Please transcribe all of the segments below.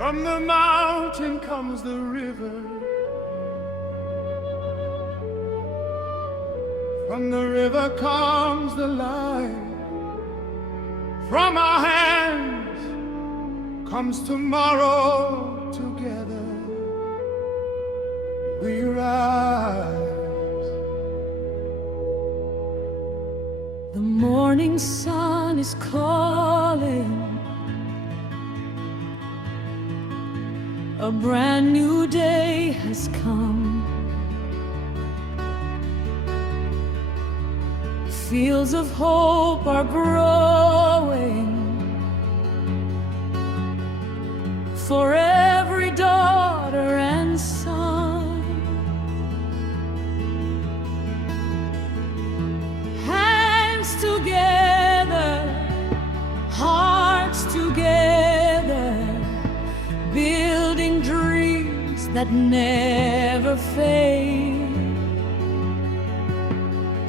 From the mountain comes the river. From the river comes the light. From our hands comes tomorrow. Together we rise. The morning sun is calling. A brand new day has come. Fields of hope are growing for every daughter and son. Hands together, hearts together, building dreams that never fade.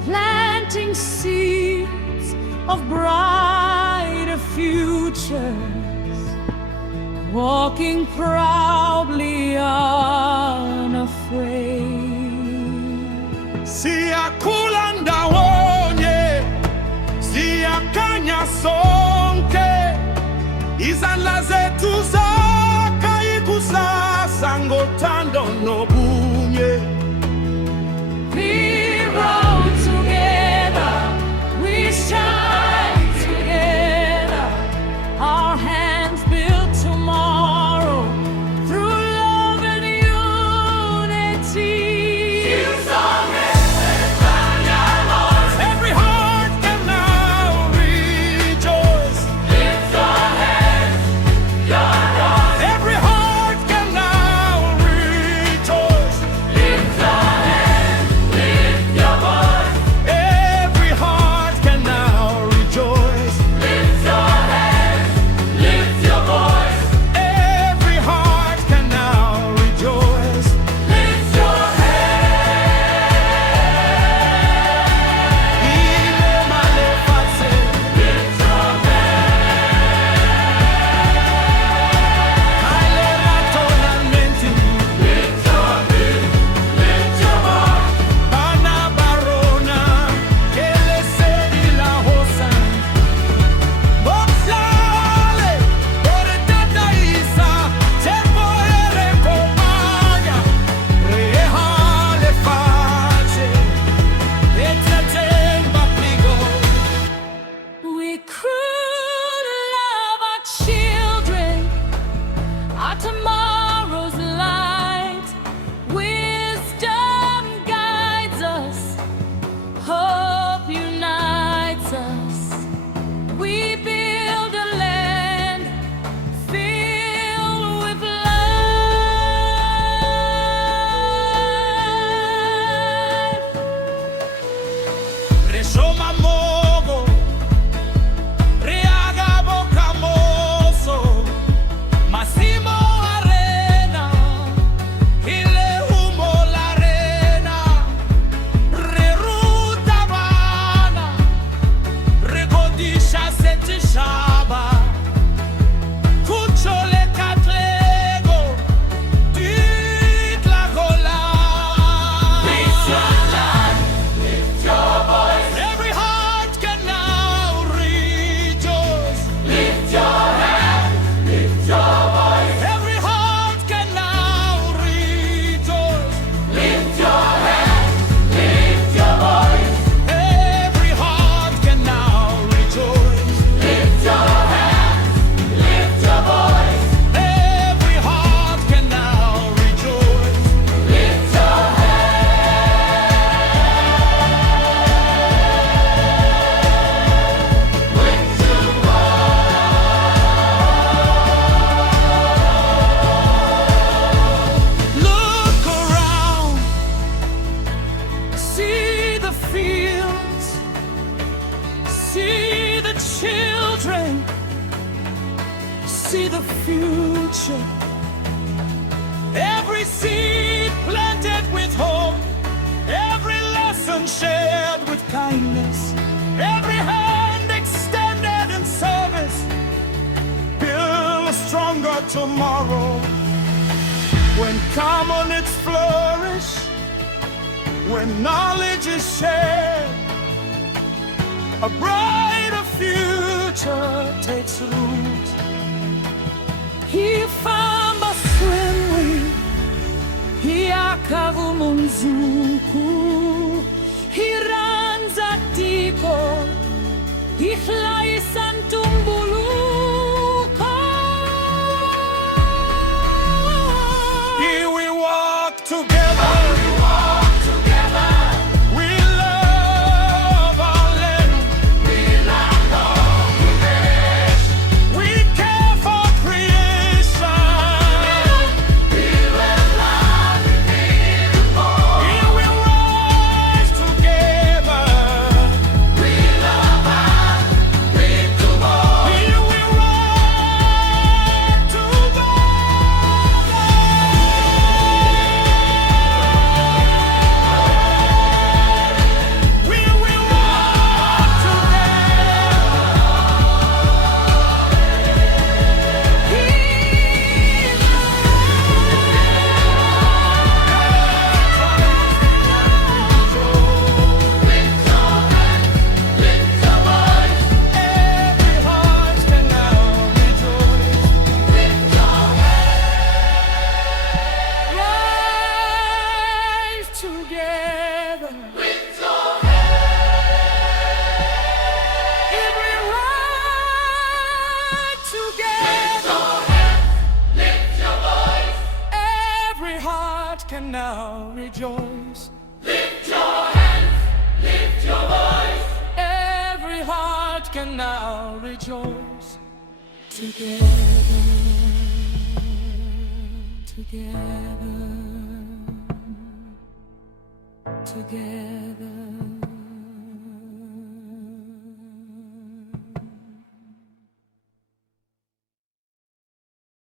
Planting seeds of brighter futures, walking proudly unafraid. Siyakhula ndawonye, Siyakhanya sonke, Izandla zethu zakha, ikusasa, Ngothando, nobunye. Shine together, our hands build tomorrow through love and unity. Every heart can now rejoice. Lift your hands, your voice. Every heart can now rejoice. Lift your hands, lift your voice. Every heart can now rejoice. Lift your hands, lift your voice. Every heart can now rejoice. Lift your Ile malefase, lift your ale matonalmenti, lift your voice. bana barona, kele sedi la hosa. Boxale, ore tata isa, tempo ere compagna, rehale face, temba pligo. We could love our children, our tomorrow's light. Wisdom guides us, hope unites us. We build a land filled with life. Reshoma mogo, reaga boca mozo, Massimo arena, ile humo l'arena, reruta bana, regodisha seti shaba, cuccio le catlego, dit la gola. Lift your hand, lift your voice. Every heart can now rejoice. Lift your hand, lift your voice. Every heart can now rejoice. Lift your hand, lift your voice. Every heart can now rejoice. Lift your hand, lift your voice. Every heart can now rejoice. Lift your Look around, see the fields, see the children, see the future. Every seed planted with hope, every lesson shared with kindness, every hand extended in service, build a stronger tomorrow, when communities flourish, when knowledge is shared, a brighter future takes root. He found a swim, Siyakha umunzuku, he runs a tiko, he flies and tumbuluka. Here we walk together. We love our land. We care for creation. Here we rise together. Here we ride together. We will walk Every heart can now rejoice. Rise together. Every ride together. Every heart can now rejoice. Every heart can now rejoice. Together, together, together.